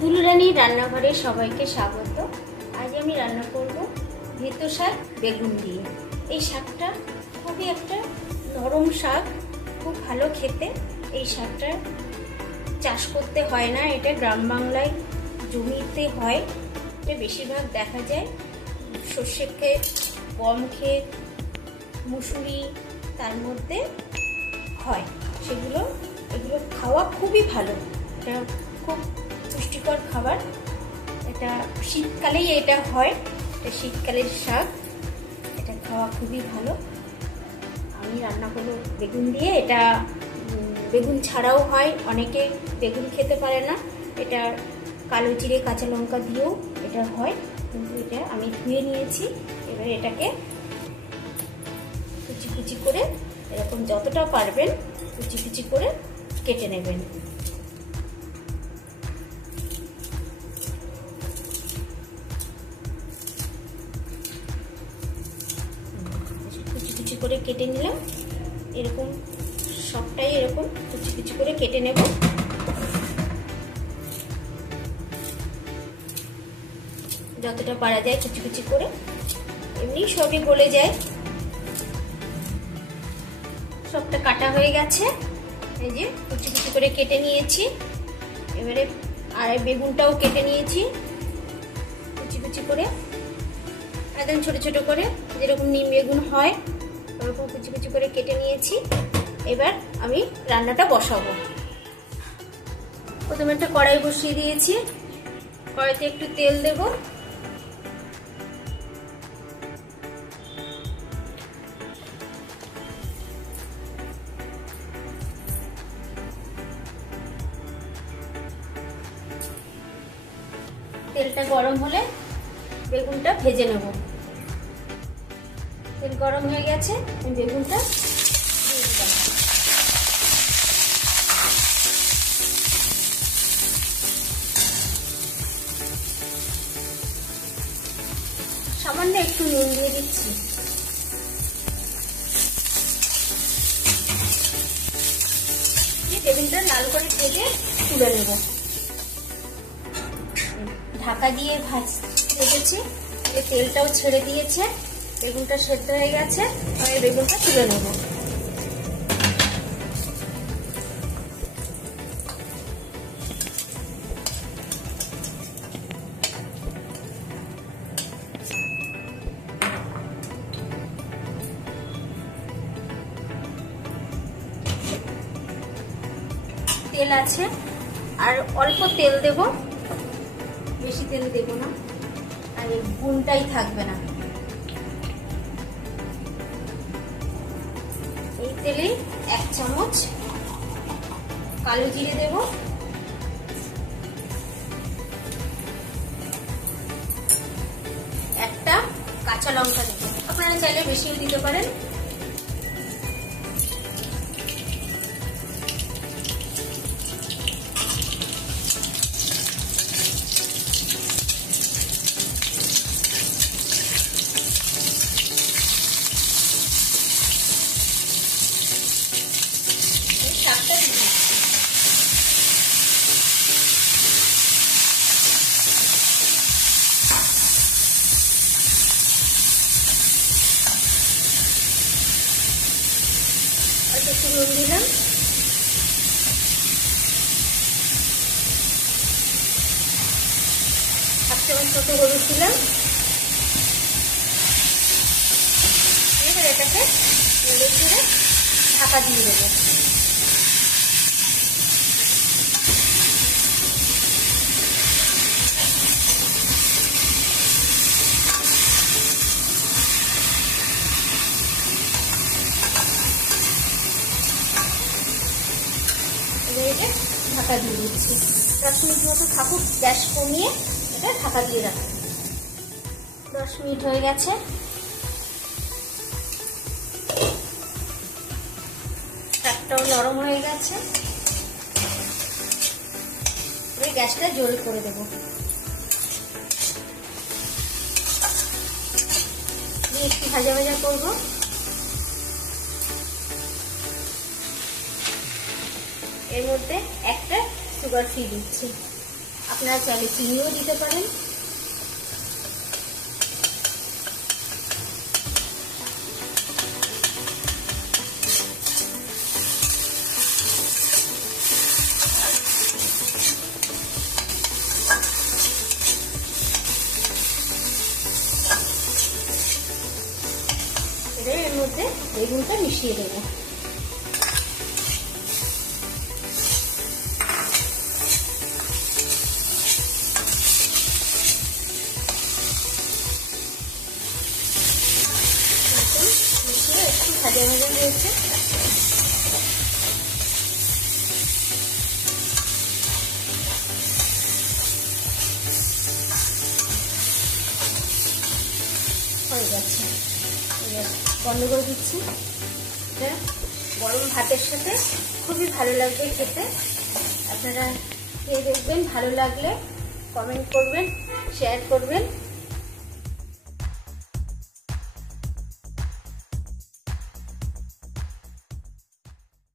দুলুরানী রান্নাঘরে সবাইকে স্বাগত। আজ আমি রান্না করব ভেতো শাক বেগুন দিয়ে। এই শাকটা খুবই একটা নরম শাক, খুব ভালো খেতে। এই শাকটা চাষ করতে হয় না, এটা গ্রাম বাংলায় জমিতে হয়। এটা বেশিরভাগ দেখা যায় সর্ষে ক্ষেত, গম ক্ষেত, মুসুরি তার মধ্যে হয়। এগুলো খাওয়া খুবই ভালো, এটা খুব পুষ্টিকর খাবার। এটা শীতকালেই এটা হয়, এটা শীতকালের শাক, এটা খাওয়া খুবই ভালো। আমি রান্না করবো বেগুন দিয়ে। এটা বেগুন ছাড়াও হয়, অনেকে বেগুন খেতে পারে না, এটা কালো জিরে কাঁচা লঙ্কা দিয়েও এটা হয়, কিন্তু এটা আমি ধুয়ে নিয়েছি। এবার এটাকে কুচি কুচি করে এরকম যতটা পারবেন কুচি কুচি করে কেটে নেবেন। কুচি কুচি করে কেটে নিলাম, এরকম সবটাই এরকম কুচি কুচি করে কেটে নেব। যতটা পারা যায় কুচি কুচি করে, এমনি সবই গলে যায়। সবটা কাটা হয়ে গেছে, এই যে কুচি কুচি করে কেটে নিয়েছি। এবারে আর বেগুনটাও কেটে নিয়েছি কুচি কুচি করে, একদম ছোট ছোট করে, যেরকম নিম বেগুন হয় ওরকম কুচি কুচি করে কেটে নিয়েছি। এবার আমি রান্নাটা বসাবো। প্রথমে একটা কড়াই বসিয়ে দিয়েছি, কড়াইতে একটু তেল দেব। তেলটা গরম হলে বেগুনটা ভেজে নেব। তেল গরম হয়ে গেছে, আমি বেগুনটা দিয়ে দিলাম। সামান্য একটু নুন দিয়ে দিচ্ছি। বেগুনটা লাল করে ভেজে তুলে নেব। ঢাকা দিয়ে ভেজেছি, তেলটাও ছেড়ে দিয়েছে, বেগুনটা সেদ্ধ হয়ে গেছে। আমি বেগুনটা তুলে নেব। তেল আছে, আর অল্প তেল দেব, বেশি তেল দেব না, আর এই গুণটাই থাকবে না। এই তেলে 1 চামচ কালো জিরে দেব, একটা কাঁচা লঙ্কা দেব, আপনারা চাইলে বেশিও দিতে পারেন। শাকটা দিয়ে একটু নুন দিলাম, 1 চামচ মতো হলুদ দিলাম। এবার এটাকে নেড়ে চেড়ে ঢাকা দিয়ে দেবো। ঢাকা দিয়ে দিচ্ছি, 10 মিনিট মতো থাকুক, গ্যাস কমিয়ে এটা ঢাকা দিয়ে রাখবো। 10 মিনিট হয়ে গেছে, শাকটাও নরম হয়ে গেছে। এবার গ্যাসটা জোর করে দেবো, একটু ভাজা ভাজা করবো। এর মধ্যে একটা সুগার ফ্রি দিচ্ছি। আপনারা চাইলে চিনিও দিতে পারেন। এর মধ্যে বেগুনটা মিশিয়ে দেবো। একটু ভাজা ভাজা হয়েছে। হয়ে যাচ্ছে, বন্ধ করে দিচ্ছি। এটা গরম ভাতের সাথে খুবই ভালো লাগবে খেতে। আপনারা খেয়ে দেখবেন, ভালো লাগলে কমেন্ট করবেন, শেয়ার করবেন।